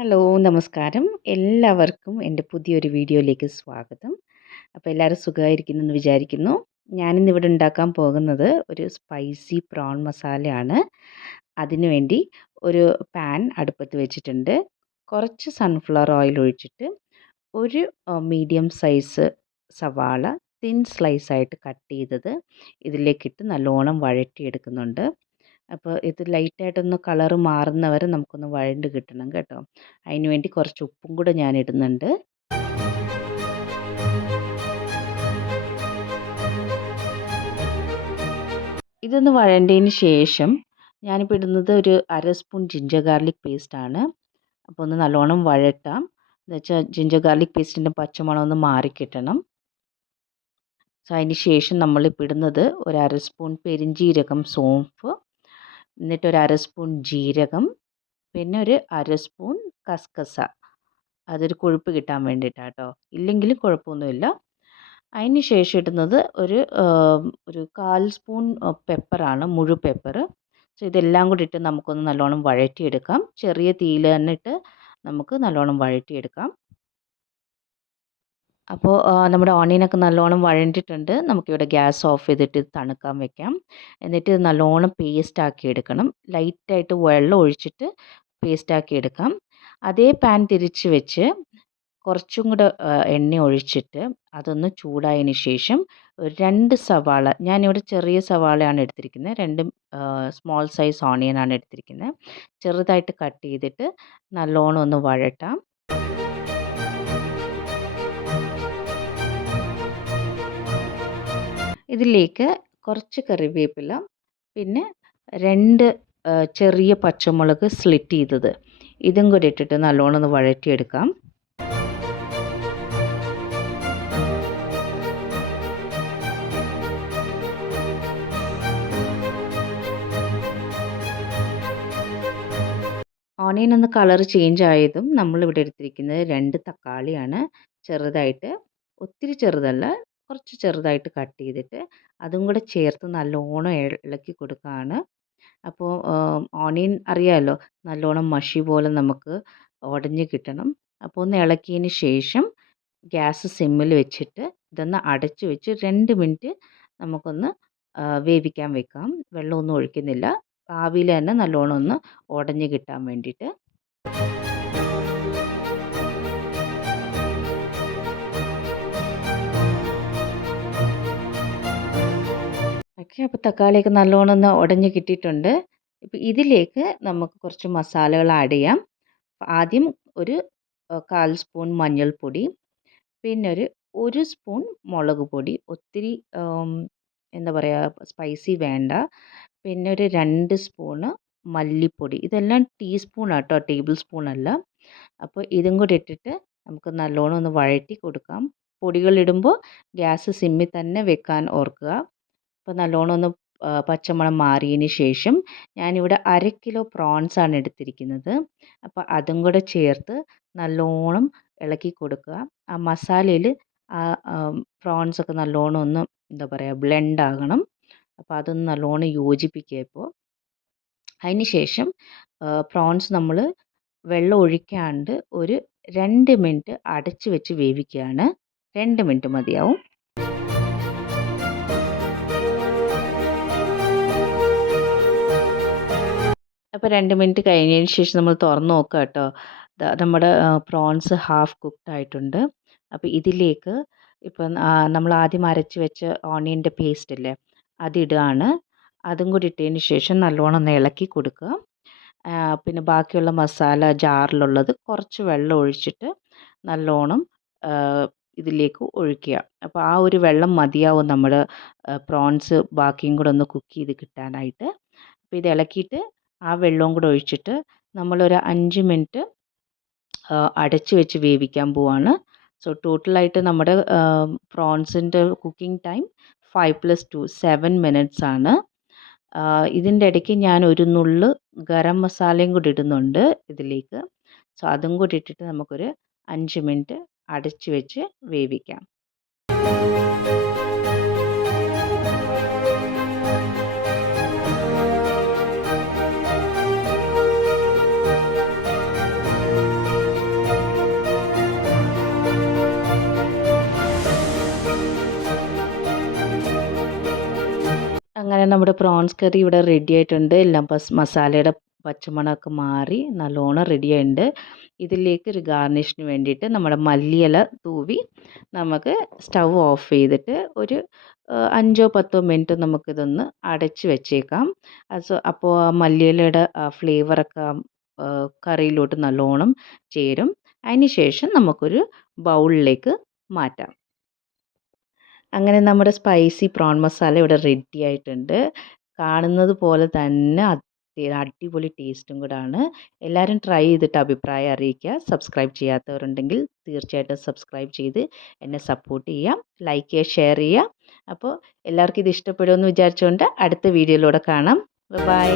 Hello, നമസ്കാരം. എല്ലാവർക്കും എൻ്റെ പുതിയൊരു വീഡിയോയിലേക്ക് സ്വാഗതം. അപ്പോൾ എല്ലാവരും സുഖമായിരിക്കുന്നെന്ന് വിചാരിക്കുന്നു. ഞാനിന്നിവിടെ ഉണ്ടാക്കാൻ പോകുന്നത് ഒരു സ്പൈസി പ്രോൺ മസാലയാണ്. അതിനുവേണ്ടി ഒരു പാൻ അടുപ്പത്ത് വെച്ചിട്ടുണ്ട്. കുറച്ച് സൺഫ്ലവർ ഓയിൽ ഒഴിച്ചിട്ട് ഒരു മീഡിയം സൈസ് സവാള തിൻ സ്ലൈസായിട്ട് കട്ട് ചെയ്തത് ഇതിലേക്കിട്ട് നല്ലോണം വഴറ്റിയെടുക്കുന്നുണ്ട്. അപ്പോൾ ഇത് ലൈറ്റായിട്ടൊന്ന് കളറ് മാറുന്നവരെ നമുക്കൊന്ന് വഴണ്ട് കിട്ടണം കേട്ടോ. അതിന് വേണ്ടി കുറച്ച് ഉപ്പും കൂടെ ഞാൻ ഇടുന്നുണ്ട്. ഇതൊന്ന് വഴണ്ടതിന് ശേഷം ഞാനിപ്പോൾ ഇടുന്നത് ഒരു അര സ്പൂൺ ജിഞ്ചർ ഗാർലിക് പേസ്റ്റാണ്. അപ്പോൾ ഒന്ന് നല്ലോണം വഴട്ടാം. എന്നുവെച്ചാൽ ജിഞ്ചർ ഗാർലിക് പേസ്റ്റിൻ്റെ പച്ചമണം ഒന്ന് മാറിക്കിട്ടണം. സോ അതിന് ശേഷം നമ്മളിപ്പോൾ ഇടുന്നത് ഒരു അര സ്പൂൺ പെരിഞ്ജീരകം സോംഫ്, എന്നിട്ട് ഒരു അര സ്പൂൺ ജീരകം, പിന്നെ ഒരു അര സ്പൂൺ കസ്കസ. അതൊരു കൊഴുപ്പ് കിട്ടാൻ വേണ്ടിയിട്ടാണ് കേട്ടോ, ഇല്ലെങ്കിലും കുഴപ്പമൊന്നുമില്ല. അതിന് ശേഷം ഇടുന്നത് ഒരു 1/4 സ്പൂൺ പെപ്പറാണ്, മുഴു പെപ്പർ. സോ ഇതെല്ലാം കൂടി ഇട്ട് നമുക്കൊന്ന് നല്ലോണം വഴറ്റിയെടുക്കാം. ചെറിയ തീയിൽ തന്നെ ഇട്ട് നമുക്ക് നല്ലോണം വഴറ്റിയെടുക്കാം. അപ്പോൾ നമ്മുടെ ഓണിയനൊക്കെ നല്ലോണം വഴണ്ടിട്ടുണ്ട്. നമുക്കിവിടെ ഗ്യാസ് ഓഫ് ചെയ്തിട്ട് ഇത് തണുക്കാൻ വെക്കാം. എന്നിട്ട് ഇത് നല്ലോണം പേസ്റ്റാക്കി എടുക്കണം. ലൈറ്റായിട്ട് വെള്ളം ഒഴിച്ചിട്ട് പേസ്റ്റാക്കി എടുക്കാം. അതേ പാൻ തിരിച്ച് വെച്ച് കുറച്ചും കൂടെ എണ്ണ ഒഴിച്ചിട്ട് അതൊന്ന് ചൂടായതിന് ശേഷം ഒരു 2 സവാള, ഞാനിവിടെ ചെറിയ സവാളയാണ് എടുത്തിരിക്കുന്നത്, 2 സ്മോൾ സൈസ് ഓണിയനാണ് എടുത്തിരിക്കുന്നത്. ചെറുതായിട്ട് കട്ട് ചെയ്തിട്ട് നല്ലോണം ഒന്ന് വഴട്ടാം. ഇതിലേക്ക് കുറച്ച് കറിവേപ്പില, പിന്നെ 2 ചെറിയ പച്ചമുളക് സ്ലിറ്റ് ചെയ്തത്, ഇതും കൂടി ഇട്ടിട്ട് നല്ലോണം ഒന്ന് വഴറ്റിയെടുക്കാം. ഓണിയൻ ഒന്ന് കളർ ചേഞ്ച് ആയതും നമ്മളിവിടെ എടുത്തിരിക്കുന്നത് 2 തക്കാളിയാണ്. ചെറുതായിട്ട്, ഒത്തിരി ചെറുതല്ല, കുറച്ച് ചെറുതായിട്ട് കട്ട് ചെയ്തിട്ട് അതും കൂടെ ചേർത്ത് നല്ലോണം ഇളക്കി കൊടുക്കുകയാണ്. അപ്പോൾ ഓണിയൻ അറിയാമല്ലോ, നല്ലോണം മഷി പോലെ നമുക്ക് ഉടഞ്ഞ് കിട്ടണം. അപ്പോൾ ഒന്ന് ഇളക്കിയതിന് ശേഷം ഗ്യാസ് സിമ്മിൽ വെച്ചിട്ട് ഇതൊന്ന് അടച്ച് വെച്ച് 2 മിനിറ്റ് നമുക്കൊന്ന് വേവിക്കാൻ വെക്കാം. വെള്ളമൊന്നും ഒഴിക്കുന്നില്ല, ആവിയിൽ തന്നെ നല്ലോണം ഒന്ന് ഉടഞ്ഞ് കിട്ടാൻ വേണ്ടിയിട്ട്. ഓക്കെ, അപ്പോൾ തക്കാളിയൊക്കെ നല്ലോണം ഒന്ന് ഉടഞ്ഞ് കിട്ടിയിട്ടുണ്ട്. ഇപ്പോൾ ഇതിലേക്ക് നമുക്ക് കുറച്ച് മസാലകൾ ആഡ് ചെയ്യാം. ആദ്യം ഒരു 1/4 സ്പൂൺ മഞ്ഞൾപ്പൊടി, പിന്നെ ഒരു സ്പൂൺ മുളക് പൊടി, ഒത്തിരി എന്താ പറയുക, സ്പൈസി വേണ്ട. പിന്നെ ഒരു 2 സ്പൂണ് മല്ലിപ്പൊടി. ഇതെല്ലാം ടീസ്പൂണാണ് കേട്ടോ, ടേബിൾ സ്പൂൺ അല്ല. അപ്പോൾ ഇതും കൂടി ഇട്ടിട്ട് നമുക്ക് നല്ലോണം ഒന്ന് വഴറ്റി കൊടുക്കാം. പൊടികളിടുമ്പോൾ ഗ്യാസ് സിമ്മിൽ തന്നെ വെക്കാൻ ഓർക്കുക. അപ്പോൾ നല്ലോണം ഒന്ന് പച്ചമണം മാറിയതിന് ശേഷം ഞാനിവിടെ 1/2 കിലോ പ്രോൺസാണ് എടുത്തിരിക്കുന്നത്. അപ്പോൾ അതും കൂടെ ചേർത്ത് നല്ലോണം ഇളക്കി കൊടുക്കുക. ആ മസാലയിൽ ആ പ്രോൺസൊക്കെ നല്ലോണം ഒന്ന് എന്താ പറയുക, ബ്ലെൻഡ് ആകണം. അപ്പോൾ അതൊന്ന് നല്ലോണം യോജിപ്പിക്കുക. ഇപ്പോൾ അതിന് ശേഷം പ്രോൺസ് നമ്മൾ വെള്ളം ഒഴിക്കാണ്ട് ഒരു 2 മിനിറ്റ് അടച്ച് വെച്ച് വേവിക്കുകയാണ്. 2 മിനിറ്റ് മതിയാവും. അപ്പോൾ 2 മിനിറ്റ് കഴിഞ്ഞതിന് ശേഷം നമ്മൾ തുറന്ന് നോക്കുക കേട്ടോ. നമ്മുടെ പ്രോൺസ് ഹാഫ് കുക്ക്ഡ് ആയിട്ടുണ്ട്. അപ്പോൾ ഇതിലേക്ക് ഇപ്പം നമ്മൾ ആദ്യം അരച്ച് വെച്ച ഓണിയൻ്റെ പേസ്റ്റ് ഇല്ലേ, അതിടുകയാണ്. അതും കൂടി ഇട്ടതിന് ശേഷം നല്ലോണം ഒന്ന് ഇളക്കി കൊടുക്കുക. പിന്നെ ബാക്കിയുള്ള മസാല ജാറിലുള്ളത് കുറച്ച് വെള്ളം ഒഴിച്ചിട്ട് നല്ലോണം ഇതിലേക്ക് ഒഴിക്കുക. അപ്പോൾ ആ ഒരു വെള്ളം മതിയാവും നമ്മുടെ പ്രോൺസ് ബാക്കിയും കൂടെ ഒന്ന് കുക്ക് ചെയ്ത് കിട്ടാനായിട്ട്. അപ്പോൾ ഇത് ഇളക്കിയിട്ട് ആ വെള്ളവും കൂടെ ഒഴിച്ചിട്ട് നമ്മളൊരു 5 മിനിറ്റ് അടച്ച് വെച്ച് വേവിക്കാൻ പോവാണ്. സോ ടോട്ടലായിട്ട് നമ്മുടെ പ്രോൺസിൻ്റെ കുക്കിംഗ് ടൈം 5+2 7 മിനിറ്റ്സ് ആണ്. ഇതിൻ്റെ ഇടയ്ക്ക് ഞാൻ ഒരു നുള്ള് ഗരം മസാലയും കൂടി ഇടുന്നുണ്ട് ഇതിലേക്ക്. സോ അതും കൂടി ഇട്ടിട്ട് നമുക്കൊരു 5 മിനിറ്റ് അടച്ച് വെച്ച് വേവിക്കാം. നമ്മുടെ പ്രോൺസ് കറി ഇവിടെ റെഡി ആയിട്ടുണ്ട്. എല്ലാം മസാലയുടെ പച്ചമണമൊക്കെ മാറി നല്ലോണം റെഡി ആയിട്ടുണ്ട്. ഇതിലേക്ക് ഒരു ഗാർണിഷിന് വേണ്ടിയിട്ട് നമ്മുടെ മല്ലിയില തൂവി നമുക്ക് സ്റ്റവ് ഓഫ് ചെയ്തിട്ട് ഒരു 5-10 മിനിറ്റ് നമുക്കിതൊന്ന് അടച്ച് വെച്ചേക്കാം. അപ്പോൾ ആ മല്ലിയിലയുടെ ഫ്ലേവറൊക്കെ കറിയിലോട്ട് നല്ലോണം ചേരും. അതിന് ശേഷം നമുക്കൊരു ബൗളിലേക്ക് മാറ്റാം. അങ്ങനെ നമ്മുടെ സ്പൈസി പ്രോൺ മസാല ഇവിടെ റെഡി ആയിട്ടുണ്ട്. കാണുന്നത് പോലെ തന്നെ അടിപൊളി ടേസ്റ്റും കൂടാണ്. എല്ലാവരും ട്രൈ ചെയ്തിട്ട് അഭിപ്രായം അറിയിക്കുക. സബ്സ്ക്രൈബ് ചെയ്യാത്തവരുണ്ടെങ്കിൽ തീർച്ചയായിട്ടും സബ്സ്ക്രൈബ് ചെയ്ത് എന്നെ സപ്പോർട്ട് ചെയ്യാം. ലൈക്ക് ചെയ്യുക, ഷെയർ ചെയ്യുക. അപ്പോൾ എല്ലാവർക്കും ഇത് ഇഷ്ടപ്പെടുമെന്ന് വിചാരിച്ചുകൊണ്ട് അടുത്ത വീഡിയോയിലൂടെ കാണാം. ബൈ.